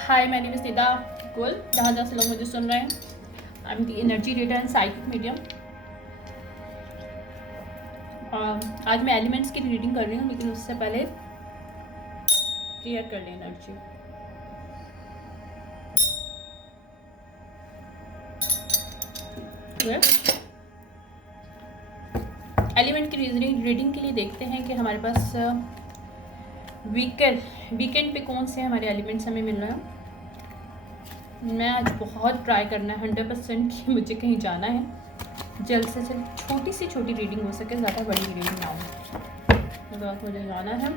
Hi, my name is Nida गुल। जहाँ जहाँ से लोग मुझे सुन रहे हैं, I am the energy reader and psychic medium. आज मैं एलिमेंट्स की रीडिंग कर रही हूँ, लेकिन उससे पहले क्लियर कर लें एनर्जी। एलिमेंट की रीडिंग के लिए देखते हैं कि हमारे पास वीकेंड पे कौन से हमारे एलिमेंट्स हमें मिल रहे हैं। मैं आज बहुत ट्राई करना है 100% कि मुझे कहीं जाना है, जल्द से जल्द छोटी से छोटी रीडिंग हो सके, ज़्यादा बड़ी रीडिंग ना हो। तो आज मुझे जाना है।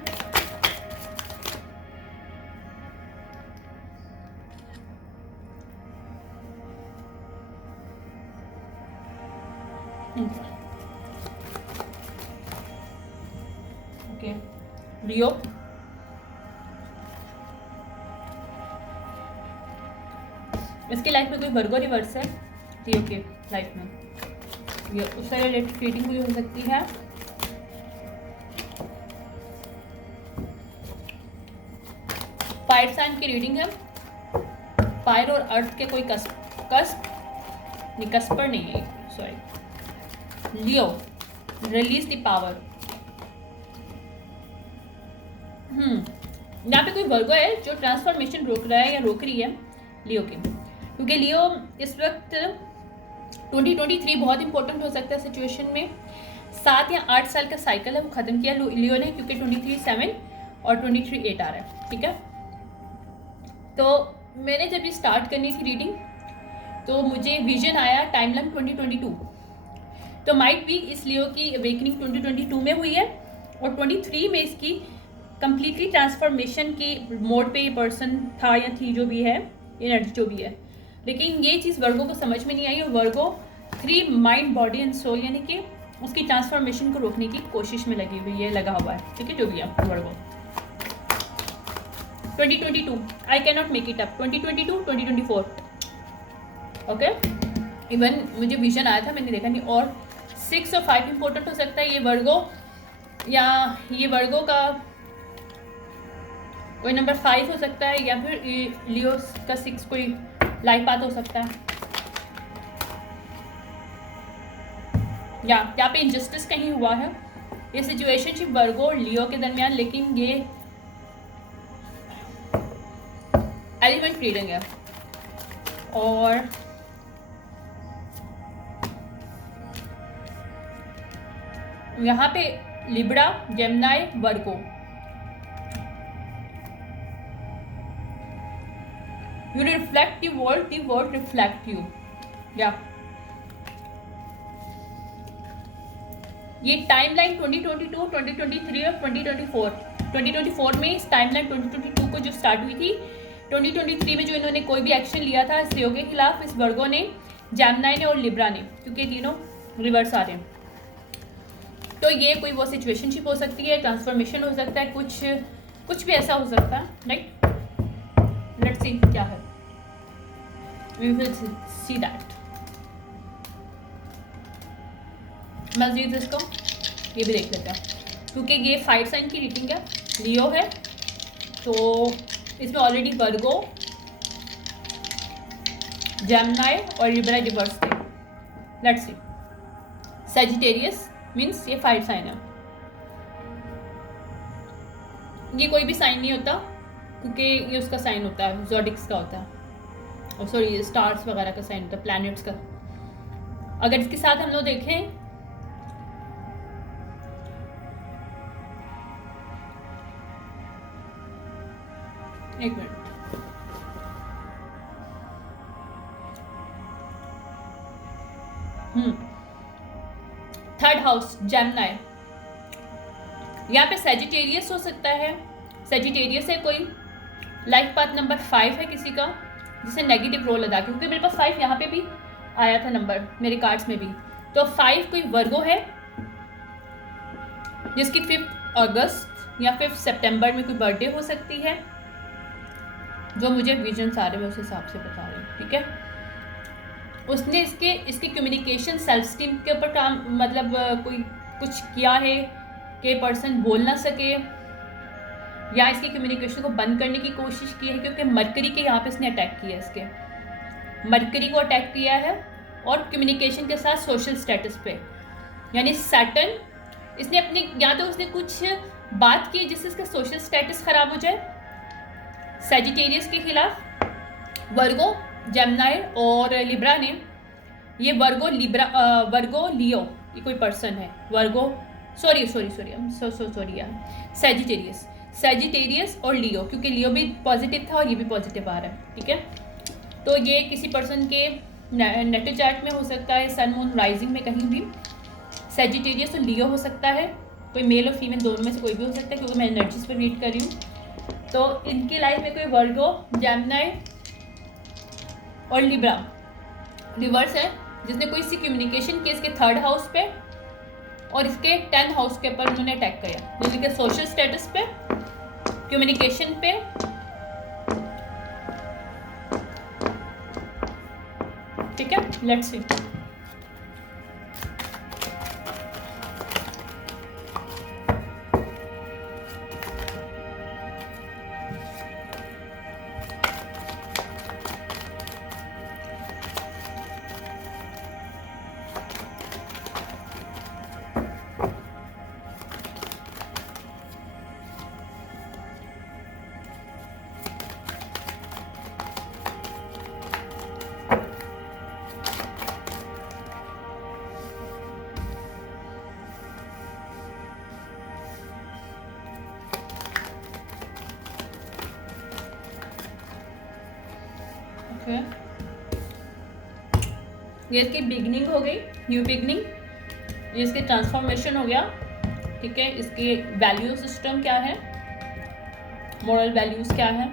ओके, लियो। इसकी लाइफ में कोई वर्गो रिवर्स है लियो के लाइफ में, ये उससे रिलेटेड रीडिंग हुई हो सकती है। फायर साइन की रीडिंग है। फायर और अर्थ के कोई कस्पर नहीं है, sorry. Leo, release the power. यहाँ पे कोई वर्गो है जो ट्रांसफॉर्मेशन रोक रहा है या रोक रही है लियो की, क्योंकि लियो इस वक्त 2023 बहुत इंपॉर्टेंट हो सकता है सिचुएशन में। 7 या 8 साल का साइकिल है वो ख़त्म किया लियो ने, क्योंकि 23 7 और 23 8 आ रहा है। ठीक है, तो मैंने जब ये स्टार्ट करनी थी रीडिंग तो मुझे विजन आया टाइमलाइन 2022। तो माइट भी इस लियो की अवेकनिंग 2022 में हुई है और 23 में इसकी कंप्लीटली ट्रांसफॉर्मेशन की मोड पे ये पर्सन था या थी, जो भी है एनर्जी जो भी है। लेकिन ये चीज़ वर्गो को समझ में नहीं आई और वर्गो 3 माइंड बॉडी एंड सोल यानी कि उसकी ट्रांसफॉर्मेशन को रोकने की कोशिश में लगी हुई है, लगा हुआ है। ठीक है, जो भी है वर्गो। 2022 I can not make it up. 2022 2024 okay. Even मुझे विजन आया था, मैंने देखा नहीं। और 6 और 5 इंपॉर्टेंट हो सकता है। ये वर्गो या ये वर्गो का कोई नंबर 5 हो सकता है, या फिर लियो का 6 कोई लाइफ पाथ हो सकता है, या यहाँ पे इनजस्टिस कहीं हुआ है। ये सिचुएशनशिप वर्गो और लियो के दरमियान, लेकिन ये एलिमेंट रीडिंग है। और यहाँ पे Libra, Gemini, Virgo. You reflect the world reflect you। या ये टाइमलाइन 2022, 2023 और 2024। 2024 में इस टाइमलाइन 2022 को जो स्टार्ट हुई थी, 2023 में जो इन्होंने कोई भी एक्शन लिया था इस लियो के खिलाफ, इस वर्गो ने, जेमिनी ने और लिब्रा ने, क्योंकि तीनों रिवर्स आ रहे हैं। तो ये कोई वो सिचुएशनशिप हो सकती है, ट्रांसफॉर्मेशन हो सकता है, कुछ भी ऐसा हो सकता है। राइट, लेट्स सी क्या है। We will see that. मजीद इसको ये भी देख लेते हैं, क्योंकि ये फायर साइन की रीडिंग है, लियो है, तो इसमें ऑलरेडी वर्गो, जेमिनी और लिब्रा रिवर्स थे। Let's see. सैजिटेरियस मीन्स ये फायर साइन है। ये कोई भी साइन नहीं होता, क्योंकि ये उसका साइन होता है, ज़ोडिक्स का होता है, और सॉरी स्टार्स वगैरह का साइन होता है, प्लैनेट्स का। अगर इसके साथ हम लोग देखें, एक मिनट, थर्ड हाउस जेमिनी, यहाँ पे सैजिटेरियस हो सकता है। सैजिटेरियस है कोई, लाइफ पाथ नंबर 5 है किसी का, जिसे नेगेटिव रोल अदा, क्योंकि मेरे पास 5 यहाँ पे भी आया था नंबर मेरे कार्ड्स में भी। तो 5 कोई वर्गो है जिसकी 5 अगस्त या 5 सितंबर में कोई बर्थडे हो सकती है, जो मुझे विजन्स आ रहे हैं उस हिसाब से बता रही हूँ। ठीक है, उसने इसके कम्युनिकेशन सेल्फ स्टीम के ऊपर काम, मतलब कोई कुछ किया है कि पर्सन बोल ना सके, या इसकी कम्युनिकेशन को बंद करने की कोशिश की है, क्योंकि मरकरी के यहाँ पे इसने अटैक किया है, इसके मरकरी को अटैक किया है, और कम्युनिकेशन के साथ सोशल स्टेटस पे, यानी सैटर्न इसने अपने, या तो उसने कुछ बात की जिससे इसका सोशल स्टेटस खराब हो जाए, सैजिटेरियस के खिलाफ, वर्गो, जेमिनी और लिब्रा ने, ये वर्गो लियो, ये कोई पर्सन है, वर्गो, सॉरी सैजिटेरियस और लियो, क्योंकि लियो भी पॉजिटिव था और ये भी पॉजिटिव आ रहा है, ठीक है। तो ये किसी पर्सन के नेटो चार्ट में हो सकता है, सन मून राइजिंग में कहीं भी सैजिटेरियस और लियो हो सकता है, कोई मेल और फीमेल दोनों में से कोई भी हो सकता है, क्योंकि मैं एनर्जीज पर रीड कर रही हूँ। तो इनकी लाइफ में कोई वर्गो, जेमिनी और लिब्रा रिवर्स है, जिसने कोई सी कम्युनिकेशन की इसके 3rd हाउस पे और इसके 10th हाउस के ऊपर उन्होंने अटैक किया, जैसे कि सोशल स्टेटस पे, कम्युनिकेशन पे, ठीक है। Let's see. ये इसकी बिगनिंग हो गई, न्यू बिगनिंग, ये इसके ट्रांसफॉर्मेशन हो गया, ठीक है। इसके वैल्यू सिस्टम क्या है, मॉरल वैल्यूज क्या है,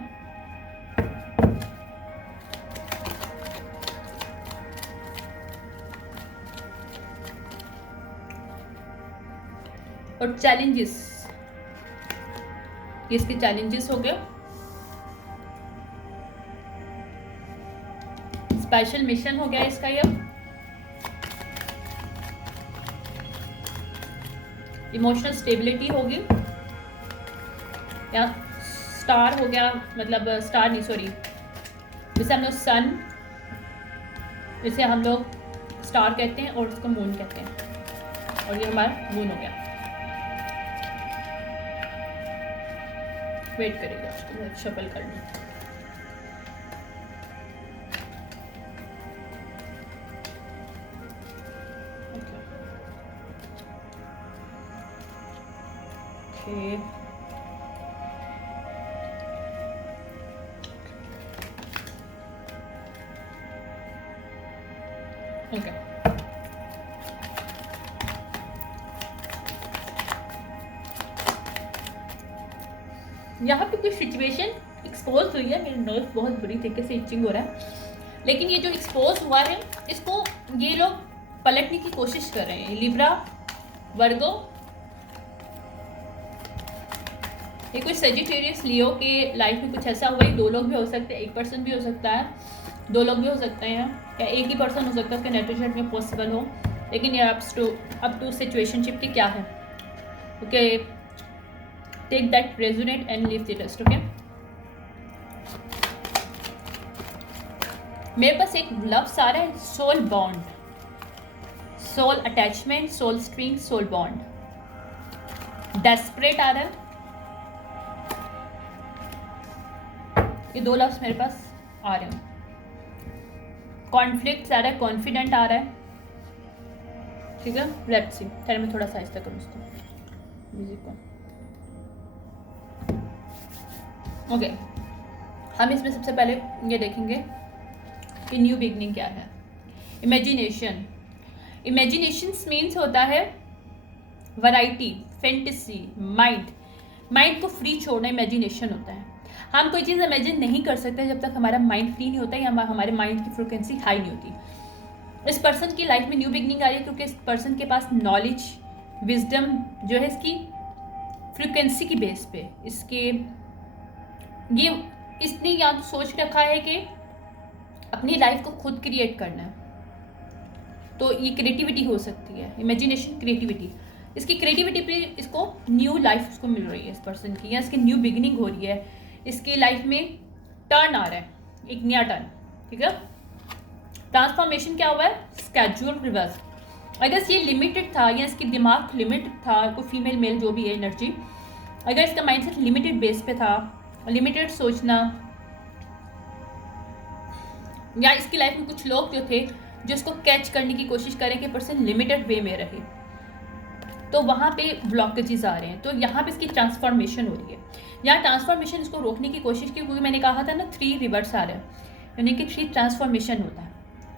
और चैलेंजेस, ये इसके चैलेंजेस हो गए, स्पेशल मिशन हो गया इसका, ये इमोशनल स्टेबिलिटी होगी, या स्टार हो गया, मतलब स्टार नहीं, सॉरी, जैसे हम लोग सन, जैसे हम लोग स्टार कहते हैं और उसको मून कहते हैं, और ये हमारा मून हो गया। वेट करेगा, शफल करना। Okay. Okay. यहाँ पे कुछ सिचुएशन एक्सपोज हुई है, मेरे नर्व बहुत बुरी तरीके से इचिंग हो रहा है, लेकिन ये जो एक्सपोज हुआ है इसको ये लोग पलटने की कोशिश कर रहे हैं। लिब्रा, वर्गो, ये कुछ सजिटेरियस लियो के लाइफ में कुछ ऐसा हुआ है, 2 लोग भी हो सकते हैं, 1 पर्सन भी हो सकता है, 2 लोग भी हो सकते हैं, या एक ही पर्सन हो सकता है, उसके नेटो चार्ट में पॉसिबल हो, लेकिन ये अप टू सिचुएशनशिप की क्या है, okay. Take that resonate and leave the rest, okay. मेरे पास एक लव्स आ रहा है, soul bond, soul attachment, soul string, soul bond, desperate आ रहा है, ये 2 लफ्ज मेरे पास आ रहे हैं। कॉन्फ्लिक्ट आ रहा है, कॉन्फिडेंट आ रहा है, ठीक है। लेट्स सी, फिर मैं थोड़ा सा आहिस्ता करूँ इसको, म्यूजिक को, ओके। हम इसमें सबसे पहले ये देखेंगे कि न्यू बिगनिंग क्या है। इमेजिनेशन, इमेजिनेशंस मीन्स होता है वैरायटी, फैंटेसी, माइंड को फ्री छोड़ना इमेजिनेशन होता है। हम कोई चीज़ इमेजिन नहीं कर सकते जब तक हमारा माइंड फ्री नहीं होता या हमारे माइंड की फ्रिक्वेंसी हाई नहीं होती। इस पर्सन की लाइफ में न्यू बिगनिंग आ रही है क्योंकि इस पर्सन के पास नॉलेज, विजडम जो है इसकी फ्रिक्वेंसी की बेस पे, इसने या तो सोच रखा है कि अपनी लाइफ को खुद क्रिएट करना है, तो ये क्रिएटिविटी हो सकती है, इमेजिनेशन क्रिएटिविटी। इसकी क्रिएटिविटी पे इसको न्यू लाइफ इसको मिल रही है इस पर्सन की, या इसकी न्यू बिगिनिंग हो रही है, इसकी लाइफ में टर्न आ रहा है, एक नया टर्न, ठीक है। ट्रांसफॉर्मेशन क्या हुआ है, स्केड्यूल रिवर्स। अगर ये लिमिटेड था या इसकी दिमाग लिमिटेड था, कोई फीमेल मेल जो भी है एनर्जी, अगर इसका माइंडसेट लिमिटेड बेस पे था, लिमिटेड सोचना, या इसकी लाइफ में कुछ लोग जो थे जो इसको कैच करने की कोशिश करें कि पर्सन लिमिटेड वे में रहे, तो वहाँ पे ब्लॉकेजेस आ रहे हैं। तो यहाँ पे इसकी ट्रांसफॉर्मेशन हो रही है। यहाँ ट्रांसफॉर्मेशन इसको रोकने की कोशिश की, क्योंकि मैंने कहा था ना 3 रिवर्स आ रहे हैं, यानी कि 3 ट्रांसफॉर्मेशन होता है,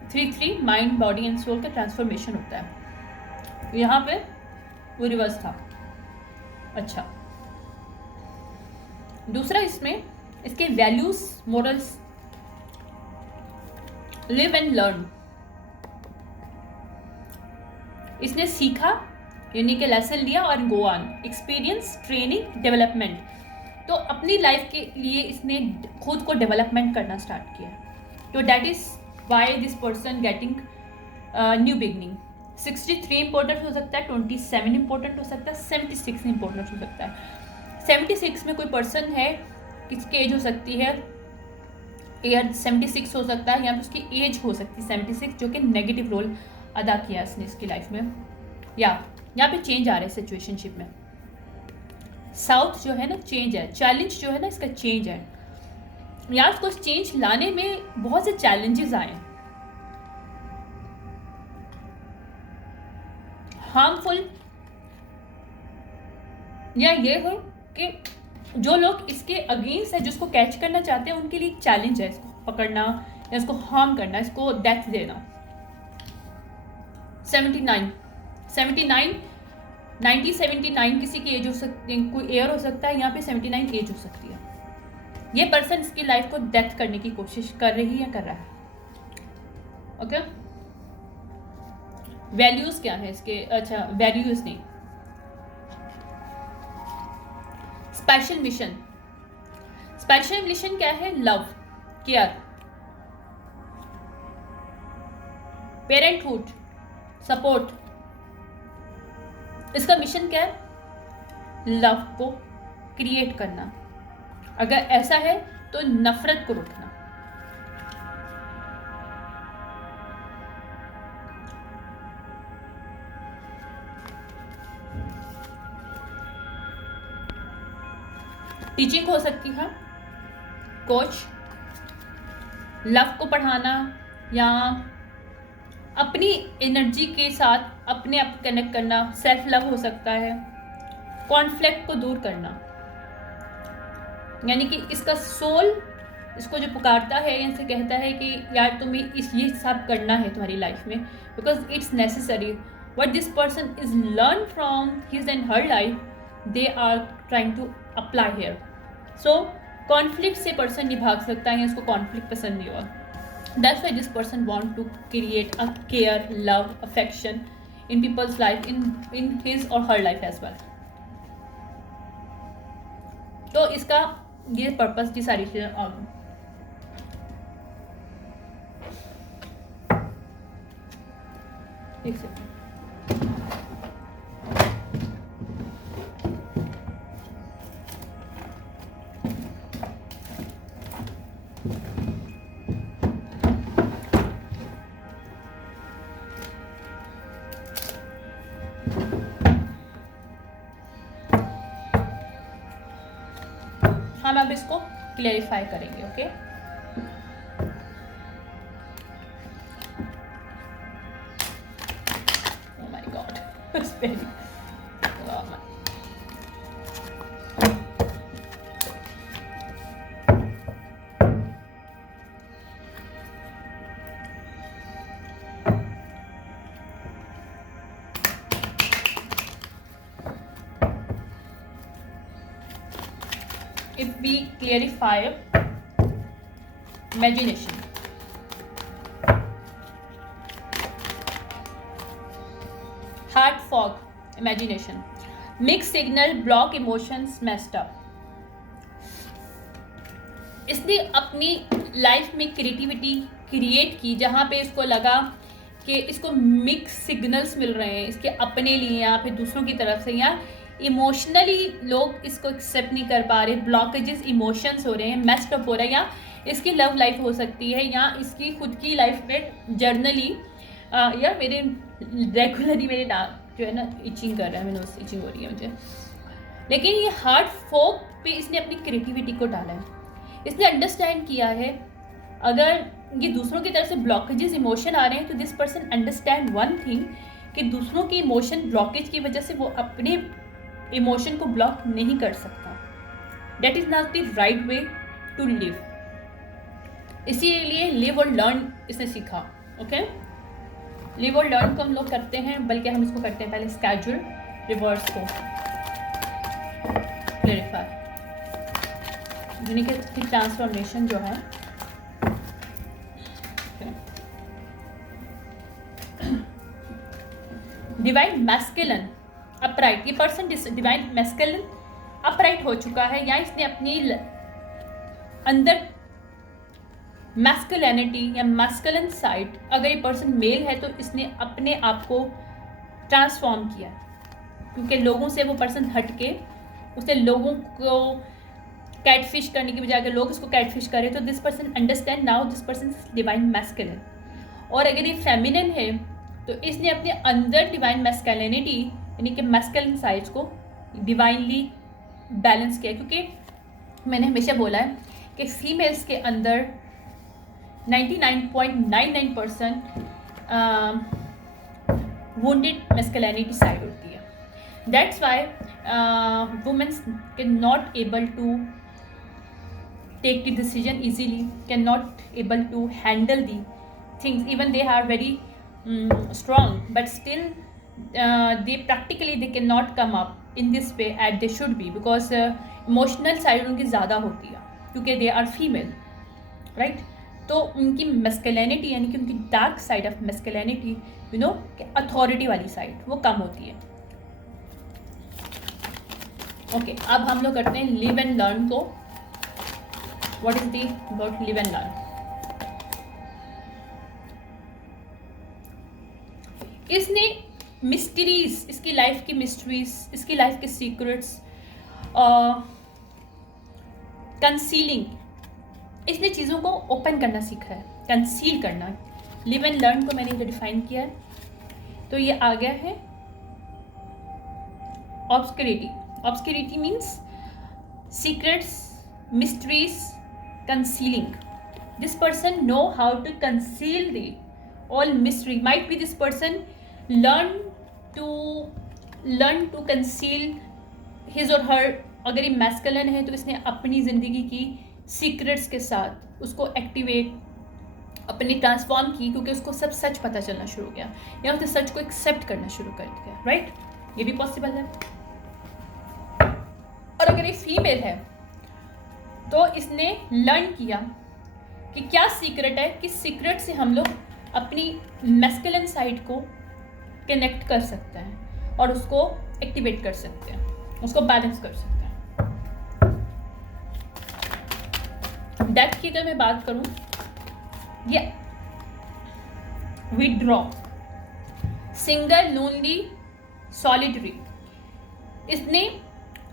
3 माइंड बॉडी एंड सोल का ट्रांसफॉर्मेशन होता है। यहाँ पे वो रिवर्स था। अच्छा, दूसरा इसमें इसके values, morals, live and learn, इसने सीखा यानी कि लेसन लिया, और go on, experience, training, development. तो अपनी लाइफ के लिए इसने खुद को डेवलपमेंट करना स्टार्ट किया। तो that is why this person getting new beginning. 63 important हो सकता है, 27 इंपॉर्टेंट हो सकता है, 76 इंपॉर्टेंट हो सकता है। 76 में कोई पर्सन है, किसकी एज हो सकती है, ईयर 76 हो सकता है, या फिर उसकी एज हो सकती है 76, जो कि नेगेटिव रोल अदा किया इसने इसकी लाइफ में, या यहाँ पे चेंज आ रहा है सिचुएशनशिप में। साउथ जो है ना चेंज है, चैलेंज जो है ना इसका चेंज है। यार उसको चेंज लाने में बहुत से चैलेंजेस आए, हार्मफुल, या ये हो कि जो लोग इसके अगेंस्ट है, जो इसको कैच करना चाहते हैं, उनके लिए चैलेंज है इसको पकड़ना या इसको हार्म करना, इसको डेथ देना। 79 79 किसी की एज हो सकती है, कोई एयर हो सकता है, यहाँ पे 79 एज हो सकती है। ये पर्सन इसकी लाइफ को डेथ करने की कोशिश कर रही है, कर रहा है। ओके, वैल्यूज क्या है इसके, अच्छा वैल्यूज नहीं, स्पेशल मिशन। स्पेशल मिशन क्या है, लव, केयर, पेरेंटहुड, सपोर्ट। इसका मिशन क्या है, लव को क्रिएट करना, अगर ऐसा है तो नफरत को रोकना। टीचिंग हो सकती है, कोच, लव को पढ़ाना, या अपनी एनर्जी के साथ अपने आप कनेक्ट करना, सेल्फ लव हो सकता है, कॉन्फ्लिक्ट को दूर करना, यानी कि इसका सोल इसको जो पुकारता है, इनसे कहता है कि यार तुम्हें ये सब करना है तुम्हारी लाइफ में, because it's necessary. What this person is learn from his and her life, they are trying to apply here. So conflict से पर्सन नहीं भाग सकता है, उसको कॉन्फ्लिक्ट पसंद नहीं हुआ। That's why this person want to create a care, love, affection in people's life, in his or her life as well. तो इसका ये पर्पस की सारी चीजें एक सेकंड। हम अब इसको क्लेरिफाई करेंगे। Okay, oh my God, it's very if we clarify imagination, heart fog, imagination, mixed signal, block emotions, messed up। इसने अपनी लाइफ में क्रिएटिविटी क्रिएट की, जहाँ पे इसको लगा कि इसको मिक्स सिग्नल्स मिल रहे हैं इसके अपने लिए या फिर दूसरों की तरफ से, या इमोशनली लोग इसको एक्सेप्ट नहीं कर पा रहे, ब्लॉकेजेस इमोशंस हो रहे हैं, मेस्ड अप हो रहा है, या इसकी लव लाइफ हो सकती है, या इसकी खुद की लाइफ में जर्नली या मेरे रेगुलरली मेरे जो है ना इचिंग कर रहा है, मैंने इचिंग हो रही है मुझे। लेकिन ये हार्ट फोक पे इसने अपनी क्रिएटिविटी को डाला है, इसने अंडरस्टैंड किया है अगर ये दूसरों की तरफ से ब्लॉकेजेस इमोशन आ रहे हैं तो this person understand one thing कि दूसरों के इमोशन ब्लॉकेज की वजह से वो अपने इमोशन को ब्लॉक नहीं कर सकता। That is not the right way to live. इसीलिए लिव और लर्न इसने सीखा। ओके, लिव और लर्न को हम लोग करते हैं, बल्कि हम इसको करते हैं पहले स्केड्यूल रिवर्स को क्लैरिफाई, यानी कि ट्रांसफॉर्मेशन जो है डिवाइन मैस्कुलिन अपराइट, ये पर्सन डिवाइन मैस्कुलिन अपराइट हो चुका है, या इसने अपनी अंदर मैस्कुलिनिटी या मैस्कुलिन साइड, अगर ये पर्सन मेल है तो इसने अपने आप को ट्रांसफॉर्म किया, क्योंकि लोगों से वो पर्सन हट के उसने लोगों को कैटफिश करने की बजाय अगर लोग इसको कैटफिश करें तो this person understand now this person divine masculine. और अगर ये फेमिनिन है तो इसने अपने अंदर डिवाइन मैस्कुलिनिटी यानी कि मैस्कुलिन साइड्स को डिवाइनली बैलेंस किया, क्योंकि मैंने हमेशा बोला है कि फीमेल्स के अंदर 99.99% wounded masculinity side होती है. That's why women cannot able to take the decision easily, cannot able to handle the things, even they are very strong, but still they practically they cannot come up in this way as they should be, because emotional side उनकी ज़्यादा होती है क्योंकि they are female, right? तो उनकी masculinity यानी कि उनकी dark side of masculinity you know authority वाली साइड वो कम होती है. ओके, अब हम लोग करते हैं लिव एंड लर्न को. What is the about live and learn? इसने मिस्ट्रीज, इसकी लाइफ की मिस्ट्रीज, इसकी लाइफ के सीक्रेट्स, कंसीलिंग, इसने चीज़ों को ओपन करना सीखा है, कंसील करना. लिव एंड लर्न को मैंने जो डिफाइन किया है तो ये आ गया है obscurity. Obscurity means secrets, mysteries, concealing. This person know how to conceal the all mystery. Might be this person learn to conceal his or her. अगर ये मैस्कुलिन है तो इसने अपनी ज़िंदगी की सीक्रेट्स के साथ उसको एक्टिवेट अपनी ट्रांसफॉर्म की, क्योंकि उसको सब सच पता चलना शुरू हो गया या उसने सच को एक्सेप्ट करना शुरू कर दिया. राइट, ये भी पॉसिबल है. और अगर ये फीमेल है तो इसने लर्न किया कि क्या सीक्रेट है, किस सीक्रेट से हम लोग अपनी मैस्कुलिन साइड को कनेक्ट कर सकते हैं और उसको एक्टिवेट कर सकते हैं, उसको बैलेंस कर सकते हैं. डेप्थ की अगर मैं बात करूं, ये विड्रॉ, सिंगल, लोनली, सॉलिटरी. इसने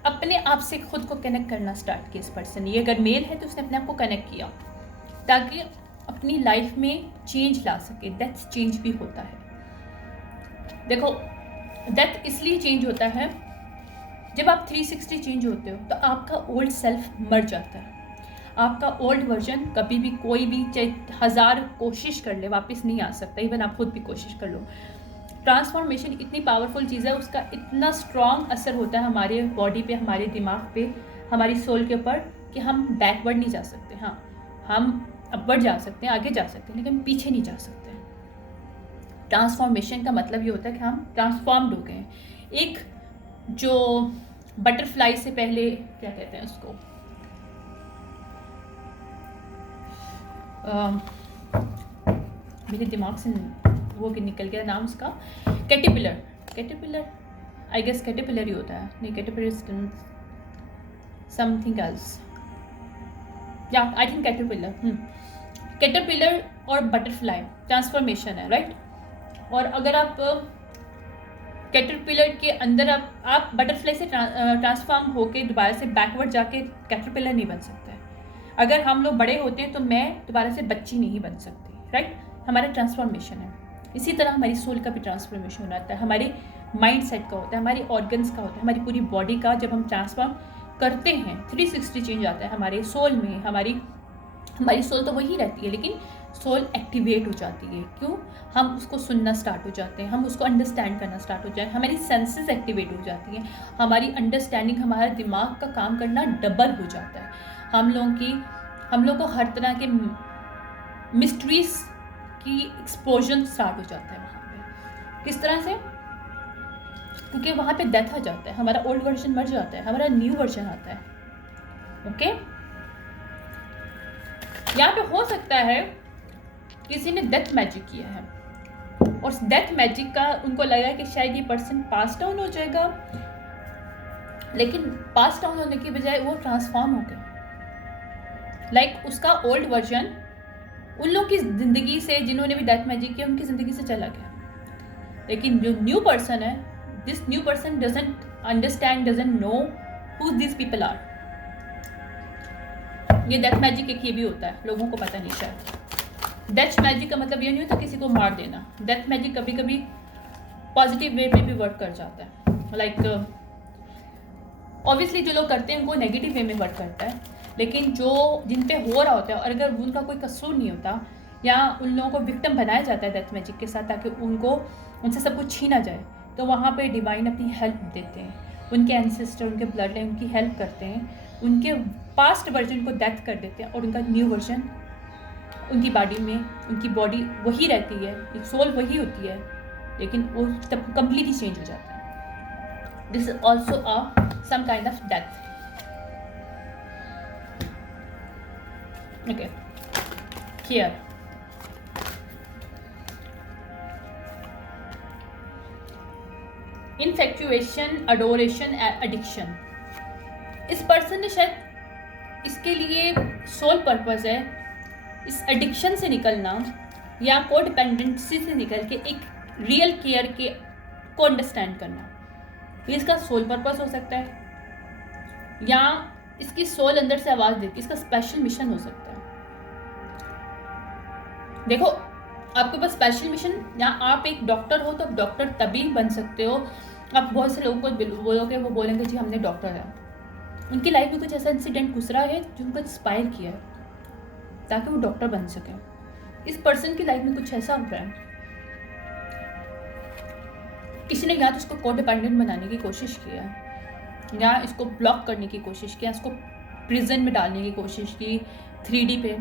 अपने आप से खुद को कनेक्ट करना स्टार्ट किया. इस पर्सन, ये अगर मेल है तो उसने अपने आप को कनेक्ट किया ताकि अपनी लाइफ में चेंज ला सके. डेथ चेंज भी होता है. देखो, डेथ इसलिए चेंज होता है जब आप 360 चेंज होते हो तो आपका ओल्ड सेल्फ मर जाता है. आपका ओल्ड वर्जन कभी भी कोई भी चाहे 1000 कोशिश कर ले वापस नहीं आ सकता. इवन आप खुद भी कोशिश कर लो. ट्रांसफॉर्मेशन इतनी पावरफुल चीज़ है, उसका इतना स्ट्रॉन्ग असर होता है हमारे बॉडी पे, हमारे दिमाग पे, हमारी सोल के ऊपर कि हम बैकवर्ड नहीं जा सकते. हाँ, हम अपवर्ड जा सकते हैं, आगे जा सकते हैं, लेकिन पीछे नहीं जा सकते. ट्रांसफॉर्मेशन का मतलब ये होता है कि हम ट्रांसफॉर्म्ड हो गए हैं. एक जो बटरफ्लाई से पहले क्या कहते हैं उसको, मेरे दिमाग से वो निकल गया नाम उसका, कैटरपिलर आई गेस कैटरपिलर ही होता है. नहीं, कैटरपिलर समथिंग एल्स, या आई थिंक कैटरपिलर. कैटरपिलर और बटरफ्लाई ट्रांसफॉर्मेशन है, राइट. और अगर आप कैटरपिलर के अंदर आप बटरफ्लाई से ट्रांसफॉर्म होके दोबारा से बैकवर्ड जाके कैटरपिलर नहीं बन सकते। अगर हम लोग बड़े होते हैं तो मैं दोबारा से बच्ची नहीं बन सकती, राइट। हमारा ट्रांसफॉर्मेशन है। इसी तरह हमारी सोल का भी ट्रांसफॉर्मेशन होता है, हमारे माइंड सेट का होता है, हमारे ऑर्गन्स का होता है, हमारी पूरी बॉडी का जब हम ट्रांसफॉर्म करते हैं 360 चेंज आता है हमारे सोल में। हमारी सोल तो वही रहती है, लेकिन सोल एक्टिवेट हो जाती है। क्यों? हम उसको सुनना स्टार्ट हो जाते हैं, हम उसको अंडरस्टैंड करना स्टार्ट हो जाते हैं, हमारी सेंसेस एक्टिवेट हो जाती हैं, हमारी अंडरस्टैंडिंग, हमारा दिमाग का काम करना डबल हो जाता है। हम लोग को हर तरह के मिस्ट्रीज की एक्सपोजन स्टार्ट हो जाता है वहाँ पे। किस तरह से? क्योंकि वहाँ पे डेथ आ जाता है, हमारा ओल्ड वर्जन मर जाता है, हमारा न्यू वर्जन आता है। ओके, यहाँ पे हो सकता है किसी ने डेथ मैजिक किया है और डेथ मैजिक का उनको लगा कि शायद ये पर्सन पास डाउन हो जाएगा, लेकिन पास डाउन होने की बजाय वो ट्रांसफॉर्म हो गया। लाइक उसका ओल्ड वर्जन उन लोग की ज़िंदगी से, जिन्होंने भी डेथ मैजिक किया, उनकी ज़िंदगी से चला गया। लेकिन जो न्यू पर्सन है, this new person doesn't understand, doesn't know who this people are. ये डेथ मैजिक एक ये भी होता है, लोगों को पता नहीं शायद। डेथ मैजिक का मतलब ये नहीं होता किसी को मार देना। डेथ मैजिक कभी कभी पॉजिटिव वे में भी वर्क कर जाता है। लाइक ऑब्वियसली जो लोग करते हैं वो नेगेटिव वे में वर्क करता है, लेकिन जिन पे हो रहा होता है और अगर उनका कोई कसूर नहीं होता या उन लोगों को विक्टिम बनाया जाता है डेथ मैजिक के साथ ताकि उनसे सब कुछ छीना जाए, तो वहाँ पे डिवाइन अपनी हेल्प देते हैं। उनके एंसेस्टर, उनके ब्लड लाइन उनकी हेल्प करते हैं, उनके पास्ट वर्जन को डेथ कर देते हैं और उनका न्यू वर्जन उनकी बॉडी वही रहती है, एक सोल वही होती है, लेकिन वो तब कम्प्लीटली चेंज हो जाता है। This is also some kind of death. Okay, here infatuation, adoration, addiction। इस पर्सन ने शायद इसके लिए सोल पर्पस है इस एडिक्शन से निकलना या कोडिपेंडेंसी से निकल के एक रियल केयर को अंडरस्टैंड करना। ये इसका सोल पर्पस हो सकता है या इसकी सोल अंदर से आवाज़ देती है, इसका स्पेशल मिशन हो सकता है। देखो, आपके पास स्पेशल मिशन, या आप एक डॉक्टर हो तो आप डॉक्टर तभी बन सकते हो। आप बहुत से लोगों को बोलोगे, वो बोलेंगे जी हमने डॉक्टर है, उनकी लाइफ में कुछ ऐसा इंसिडेंट गुजरा है जो उनको इंस्पायर किया है ताकि वो डॉक्टर बन सके। इस पर्सन की लाइफ में कुछ ऐसा हुआ है, किसी ने या तो इसको कोडिपेंडेंट बनाने की कोशिश किया, या इसको ब्लॉक करने की कोशिश किया, इसको प्रिजन में डालने की कोशिश की 3D पे,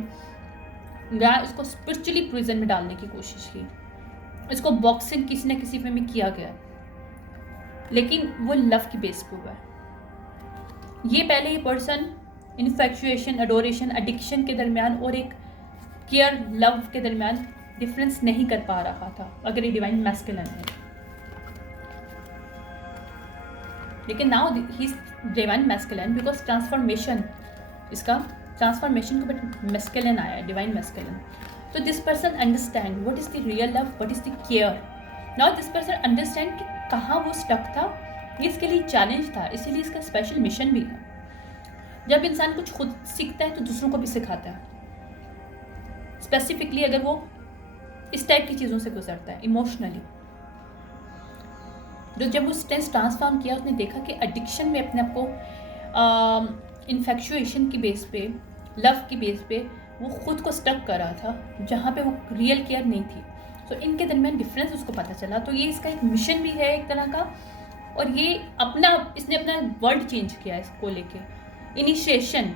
या इसको स्पिरिचुअली प्रिजन में डालने की कोशिश की, इसको बॉक्सिंग किसी न किसी वे में किया गया, लेकिन वो लव की बेस पे हुआ है। ये पहले ये पर्सन इन्फैक्चुएशन, एडोरेशन, एडिक्शन के दरमियान और एक केयर, लव के दरमियान डिफरेंस नहीं कर पा रहा था अगर ये डिवाइन मैस्कुलिन है। लेकिन now he is divine masculine because transformation, इसका ट्रांसफॉर्मेशन के बाद मैस्कुलिन आया है, डिवाइन मैस्कुलिन। तो this person understand what is the real love, what is the care. Now this person understand कि कहाँ वो स्टक था, ये इसके लिए चैलेंज था, इसीलिए इसका स्पेशल मिशन भी है। जब इंसान कुछ खुद सीखता है तो दूसरों को भी सिखाता है, स्पेसिफिकली अगर वो इस टाइप की चीज़ों से गुजरता है इमोशनली। जब उस टेंस ट्रांसफॉर्म किया, उसने देखा कि एडिक्शन में अपने आप को इन्फेक्चुएशन की बेस पे, लव की बेस पे वो खुद को स्टक कर रहा था जहाँ पे वो रियल केयर नहीं थी। तो इनके दरमियान डिफरेंस उसको पता चला। तो ये इसका एक मिशन भी है एक तरह का, और ये इसने अपना वर्ल्ड चेंज किया है इसको लेके, इनिशिएशन,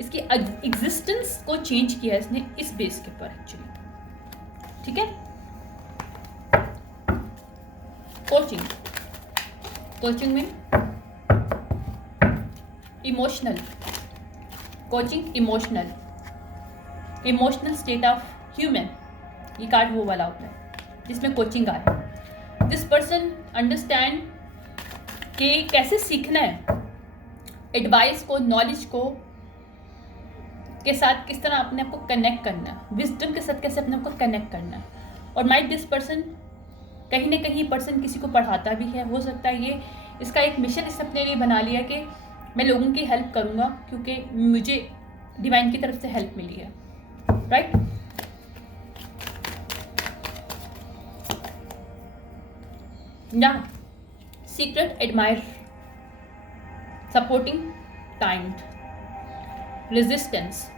इसकी एग्जिस्टेंस को चेंज किया है इसने इस बेस के ऊपर एक्चुअली। ठीक है, कोचिंग में emotional coaching, emotional state of human, ये कार्ड वो वाला होता है जिसमें कोचिंग आया। दिस पर्सन अंडरस्टैंड कि कैसे सीखना है, एडवाइस को, नॉलेज को के साथ किस तरह अपने आप को कनेक्ट करना है, विजडम के साथ कैसे अपने आप को कनेक्ट करना है। और माइट दिस पर्सन कहीं ना कहीं पर्सन किसी को पढ़ाता भी है, हो सकता है ये इसका एक मिशन इसने अपने लिए बना लिया कि मैं लोगों की हेल्प करूँगा क्योंकि मुझे डिवाइन की तरफ से हेल्प मिली है, राइट। या secret admire, supporting, kind, resistance,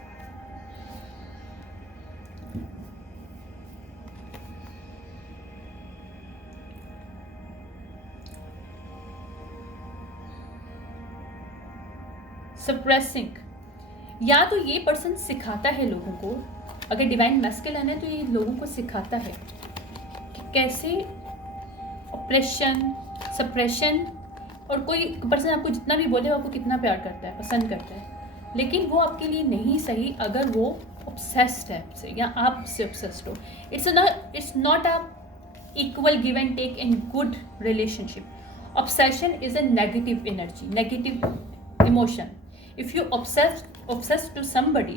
suppressing. या तो ये पर्सन सिखाता है लोगों को, अगर डिवाइन मैस्कुलिन है तो ये लोगों को सिखाता है कि कैसे ऑपरेशन, सप्रेशन, और कोई पर्सन आपको जितना भी बोले वो आपको कितना प्यार करता है, पसंद करता है, लेकिन वो आपके लिए नहीं सही अगर वो ऑब्सेस्ड है आपसे या आप उससे ऑब्सेस्ड हो। It's not a equal give and take in good relationship. Obsession is a negative energy, negative emotion. If you obsessed to somebody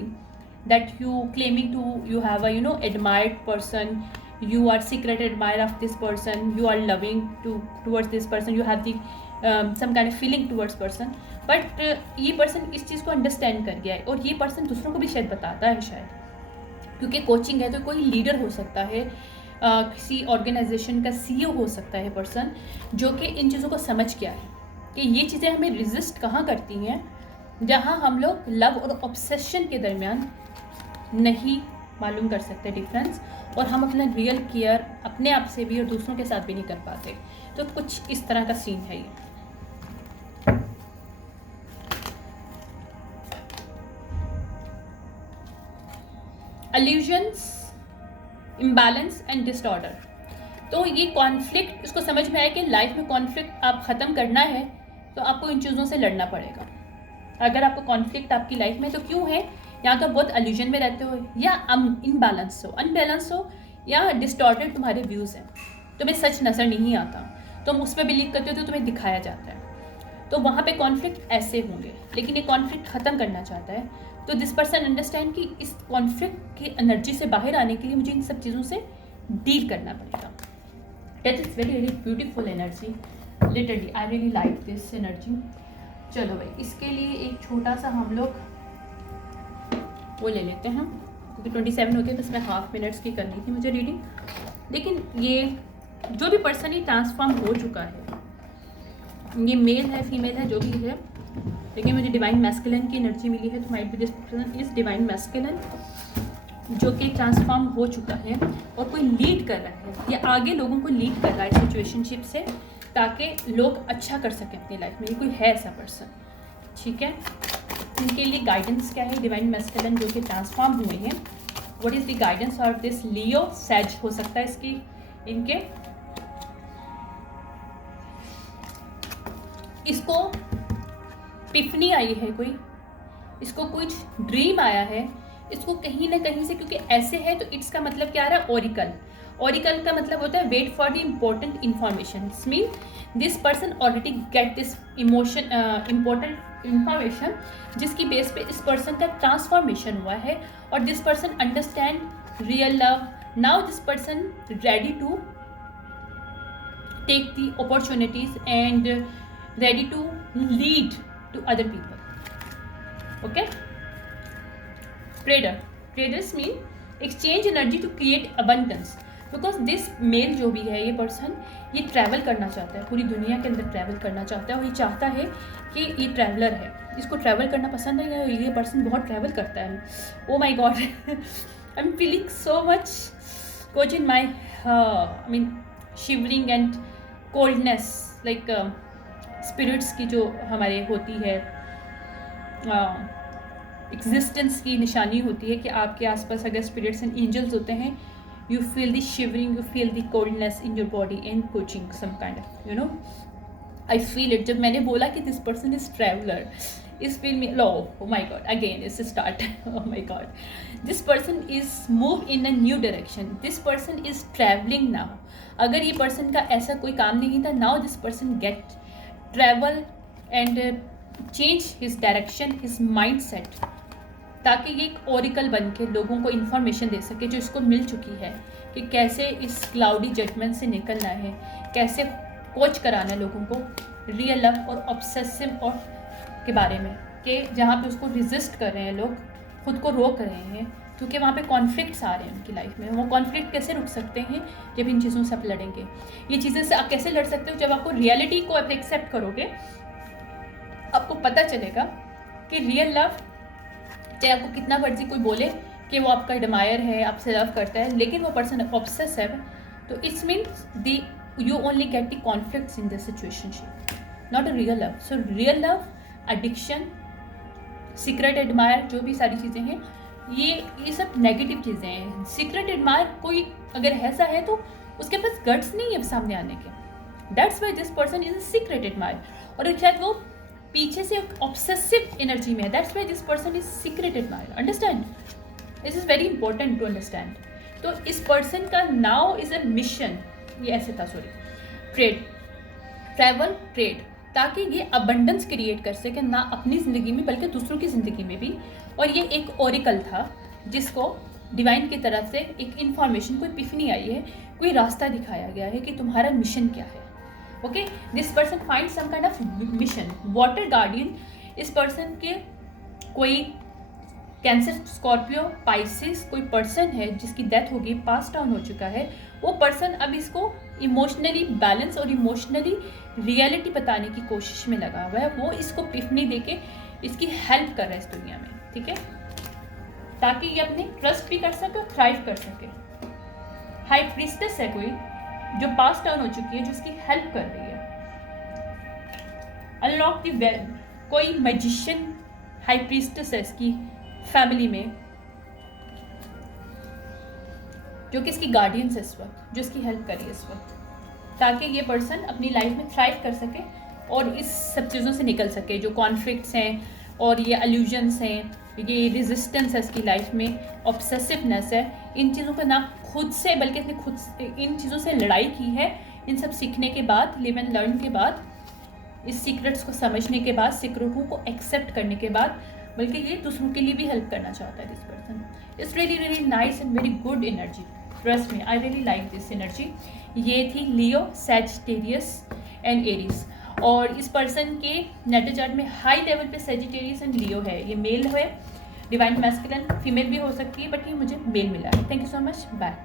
that you claiming to, you have a admired person, you are secret admirer of this person, you are loving towards this person, you have the some kind of feeling towards person, but ये person इस चीज़ को understand कर गया है और ये person दूसरों को भी शायद बताता है, शायद क्योंकि कोचिंग है तो कोई लीडर हो सकता है, किसी ऑर्गेनाइजेशन का CEO हो सकता है पर्सन, जो कि इन चीज़ों को समझ गया है कि ये चीज़ें हमें रेजिस्ट कहाँ करती हैं, जहाँ हम लोग लव और ऑब्सेशन के दरमियान नहीं मालूम कर सकते डिफरेंस, और हम अपना रियल केयर अपने आप से भी और दूसरों के साथ भी नहीं कर पाते। तो कुछ इस तरह का सीन है ये। अल्यूजन्स, इम्बैलेंस एंड डिसऑर्डर। तो ये कॉन्फ्लिक्ट, इसको समझ में आया कि लाइफ में कॉन्फ्लिक्ट आप ख़त्म करना है तो आपको इन चीज़ों से लड़ना पड़ेगा। अगर आपको कॉन्फ्लिक्ट आपकी लाइफ में, तो क्यों है, या तो बहुत अल्यूजन में रहते हो, या अनबैलेंस हो, या डिस्टॉर्टेड तुम्हारे व्यूज़ हैं, तुम्हें सच नज़र नहीं आता, तुम उस पर बिलीव करते हो तो तुम्हें दिखाया जाता है, तो वहाँ पे कॉन्फ्लिक्ट ऐसे होंगे। लेकिन ये कॉन्फ्लिक्ट ख़त्म करना चाहता है, तो दिस पर्सन अंडरस्टैंड कि इस कॉन्फ्लिक्ट की एनर्जी से बाहर आने के लिए मुझे इन सब चीज़ों से डील करना पड़ेगा। That is very very beautiful energy, literally I really like this energy. चलो भाई, इसके लिए एक छोटा सा हम लोग वो ले लेते हैं, क्योंकि 27 हो गए, बस मैं हाफ मिनट्स की करनी थी मुझे रीडिंग। लेकिन ये जो भी पर्सन ही ट्रांसफॉर्म हो चुका है, ये मेल है फीमेल है जो भी है, लेकिन मुझे डिवाइन मैस्कुलिन की एनर्जी मिली है, तो might be this person is divine masculine, जो कि ट्रांसफॉर्म हो चुका है और कोई लीड कर रहा है या आगे लोगों को लीड कर रहा है सिचुएशनशिप से, ताकि लोग अच्छा कर सकें अपनी लाइफ में। ये कोई है ऐसा पर्सन, ठीक है। इनके लिए गाइडेंस क्या है, डिवाइन मैस्कुलिन जो कि ट्रांसफॉर्म हुए हैं, what is the guidance of this Leo says हो सकता है इसकी, इनके इसको पिफनी आई है कोई, इसको कुछ ड्रीम आया है, इसको कहीं ना कहीं से, क्योंकि ऐसे है तो इट्स का मतलब क्या आ रहा है, ओरिकल। ओरिकल का मतलब होता है wait for the important information, mean this person already get this important information, जिसकी बेस पे इस पर्सन का ट्रांसफॉर्मेशन हुआ है और this person understand real love. Now this person ready to take the opportunities and ready to lead to other people. Okay, traders mean exchange energy to create abundance, because this male जो भी है, ये person ये travel करना चाहता है, पूरी दुनिया के अंदर ट्रैवल करना चाहता है, और ये चाहता है कि ये ट्रैवलर है, इसको ट्रैवल करना पसंद है, ये पर्सन बहुत ट्रैवल करता है। Oh my God, I am feeling so much coach in my, I mean shivering and coldness, like spirits की जो हमारे होती है, एग्जिस्टेंस की निशानी होती है कि आपके आसपास अगर स्पिरिट्स एंड एंजल्स होते हैं, you feel the shivering, you feel the coldness in your body and coaching some kind of, I feel it. जब मैंने बोला कि this person is traveler, इस feel में oh my god, again it's a start. Oh my god, this person is move in a new direction, this person is traveling now. अगर ये person का ऐसा कोई काम नहीं था, now this person get travel and change his direction, his mindset ताकि ये एक ओरिकल बन के लोगों को इन्फॉर्मेशन दे सके जो इसको मिल चुकी है कि कैसे इस क्लाउडी जजमेंट से निकलना है, कैसे कोच कराना है लोगों को रियल लव और ऑब्सेसिव और के बारे में, कि जहाँ पे उसको रिजिस्ट कर रहे हैं लोग, खुद को रोक रहे हैं क्योंकि वहाँ पे कॉन्फ्लिक्ट्स आ रहे हैं उनकी लाइफ में। वो कॉन्फ्लिक्ट कैसे रुक सकते हैं जब इन चीज़ों से आप लड़ेंगे। ये चीज़ें से आप कैसे लड़ सकते हो जब आपको रियलिटी को आप एक्सेप्ट करोगे, आपको पता चलेगा कि रियल लव, चाहे आपको कितना मर्जी कोई बोले कि वो आपका एडमायर है, आपसे लव करता है, लेकिन वो पर्सन ऑब्सेसिव है, तो it's means the you only get the conflicts in the situationship, not a real love. So real love, addiction, secret admire, जो भी सारी चीज़ें हैं, ये सब नेगेटिव चीज़ें हैं। सीक्रेट एडमायर कोई अगर ऐसा है तो उसके पास गट्स नहीं है सामने आने के, that's why this person is a secret admire. और शायद वो पीछे से ऑब्सेसिव एनर्जी में है, that's why this person is secret admire. Understand, this is very important to understand. तो इस पर्सन का नाउ इज अ मिशन, ये ऐसे था, सॉरी, ट्रेड, ट्रैवल, ट्रेड, ताकि ये अबंडेंस क्रिएट कर सके, ना अपनी ज़िंदगी में बल्कि दूसरों की ज़िंदगी में भी। और ये एक ओरिकल था जिसको डिवाइन की तरफ से एक इन्फॉर्मेशन, कोई पिफनी आई है, कोई रास्ता दिखाया गया है कि तुम्हारा मिशन क्या है। Okay, this person find some kind of mission. Water guardian, इस पर्सन के कोई कैंसर, स्कॉर्पियो, पाइसिस कोई पर्सन है जिसकी डेथ होगी, पास डाउन हो चुका है, वो पर्सन अब इसको इमोशनली बैलेंस और इमोशनली रियलिटी बताने की कोशिश में लगा हुआ है। वो इसको पिफनी देके इसकी हेल्प कर रहा है इस दुनिया में, ठीक है, ताकि ये अपने ट्रस्ट भी कर सके और थ्राइव कर सके। हाई प्रीस्टेस है कोई जो पास डाउन हो चुकी है, जो इसकी हेल्प कर रही है। अनलॉक द वेल, कोई मैजिशियन, हाई प्रीस्टेस है इसकी फैमिली में, जो कि इसकी गार्डियन है इस वक्त, जो इसकी हेल्प कर रही है इस वक्त, ताकि ये पर्सन अपनी लाइफ में थ्राइव कर सके और इस सब चीज़ों से निकल सके, जो कॉन्फ्लिक्ट्स हैं और ये अल्यूजन्स हैं, ये रेजिस्टेंस है इसकी लाइफ में, ऑब्सेसिवनेस है, इन चीज़ों का ना खुद से बल्कि इसने खुद इन चीज़ों से लड़ाई की है। इन सब सीखने के बाद, लिव एंड लर्न के बाद, इस सीक्रेट्स को समझने के बाद, सीक्रेटों को एक्सेप्ट करने के बाद, बल्कि ये दूसरों के लिए भी हेल्प करना चाहता है this person. It's really really nice and very good energy, trust me, I really like this energy. ये थी लियो, सैजिटेरियस एंड एरीज। और इस पर्सन के नेटल चार्ट में हाई लेवल पे सैजिटेरियस एंड लियो है, ये मेल है, डिवाइन मैस्कुलिन, फीमेल भी हो सकती है, बट ये मुझे मेल मिला है। Thank you so much, bye.